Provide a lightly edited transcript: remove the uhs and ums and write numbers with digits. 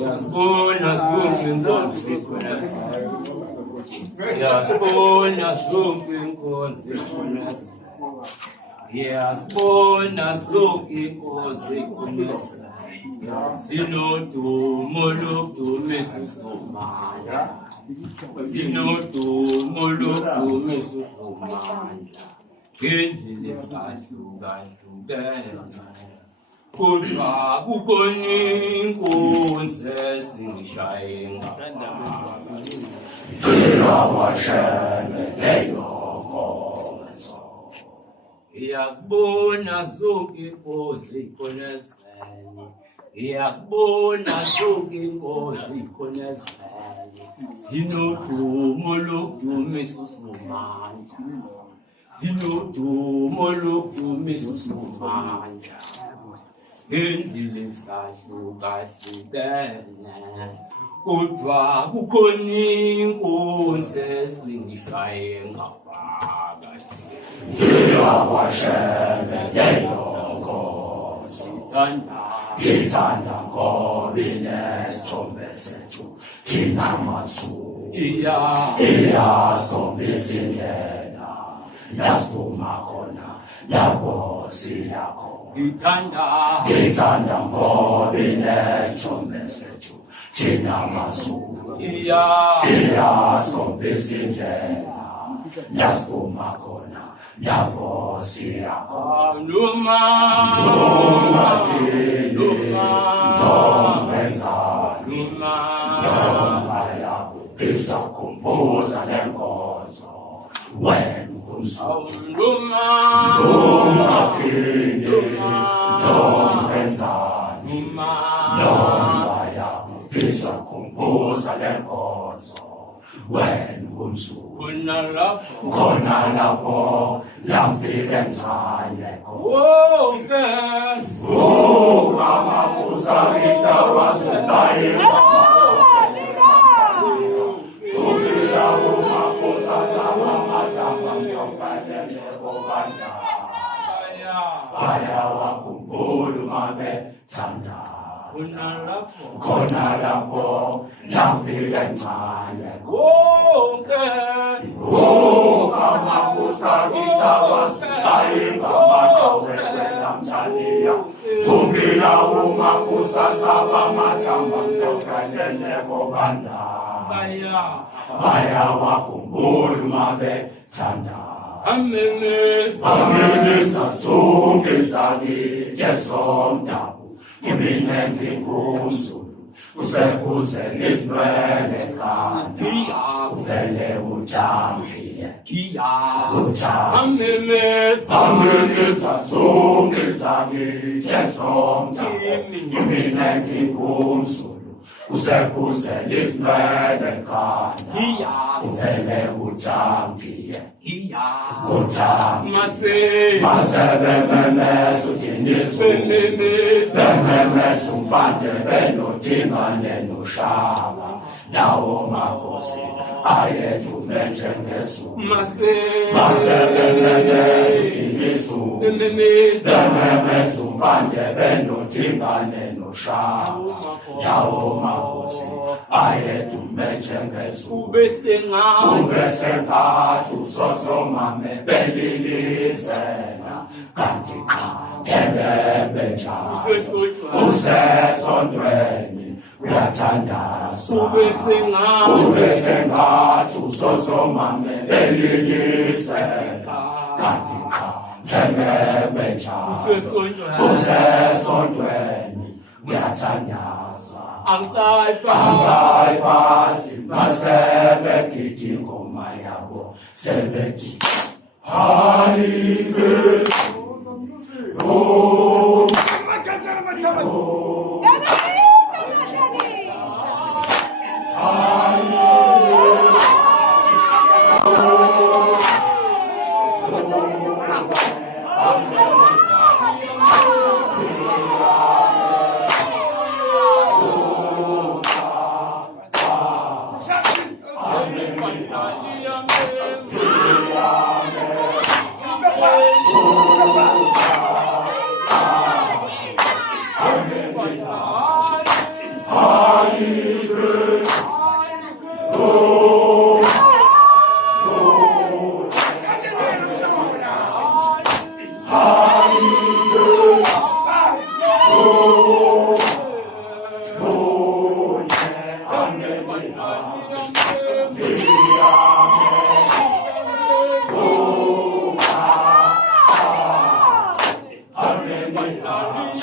Yasibona sonke inkonzo ikhonesa. Yasibona sonke inkonzo ikhonesa. Yasibona sonke inkonzo ikhonesa. Sinodumo lokudumisa uSomandla. Sinodumo lokudumisa uSomandla. Ngendlela ezahlukahlukene. Kodwa kukhona inkonzo esingishaye ngaphansi. Iyasibona zonke inkonzo ikhona esivele. Iyasibona zonke inkonzo ikhona esivele. Sinodumo lokudumisa uSomandla. Sinodumo lokudumisa uSomandla. Ngendlela ezahlukahlukene. Kodwa kukhona inkonzo esingishaye ngaphakathi. Ngithanda ngoba inesithombe sethu thina masu iyasikhombisa indlela yasiphuma khona lapho siya khona. Ngithanda ngoba inesithombe sethu thina masu iyasikhombisa indlela yasiphuma khona lapho siya khona. Noma izakhumbuza lenkonzo wena umsuku izakhumbuza lenkonzo wena umsuku khona lapho lamfika ngcaye mama kusangitha wasubaye baya wakhumbula umabe thanda khona lapho lamfika ngcaye mama kusangitha wasubaye namthaniya kumbila uma kusasaba mathamba mzokanene kobanda baya wakhumbula umabe thanda amemeza zonke zakithi somdabu imine ngingumzulu usekuze ngizinwele kanti uvele ujangiye amemeza zonke zakithi somdabu imine ngingumzulu usekuze ngizinwele kanti uvele ujangiye. Masebe memesu tinisu memesu mpande beno tingane nushaba nawo makosi ayetu menjengesu masebe memesu tinisu memesu mpande beno tingane nushaba nawo makosi ayetu menjengesu ubesengathu sosomame belilizela kanti cha ngebeja usesondweni uyathandazwa ubesengathu sosomame belilizela kanti cha ngebeja usesondweni uyathandazwa Angisayiphathi masebe githi ingoma yabo sebethi Amen. Amen.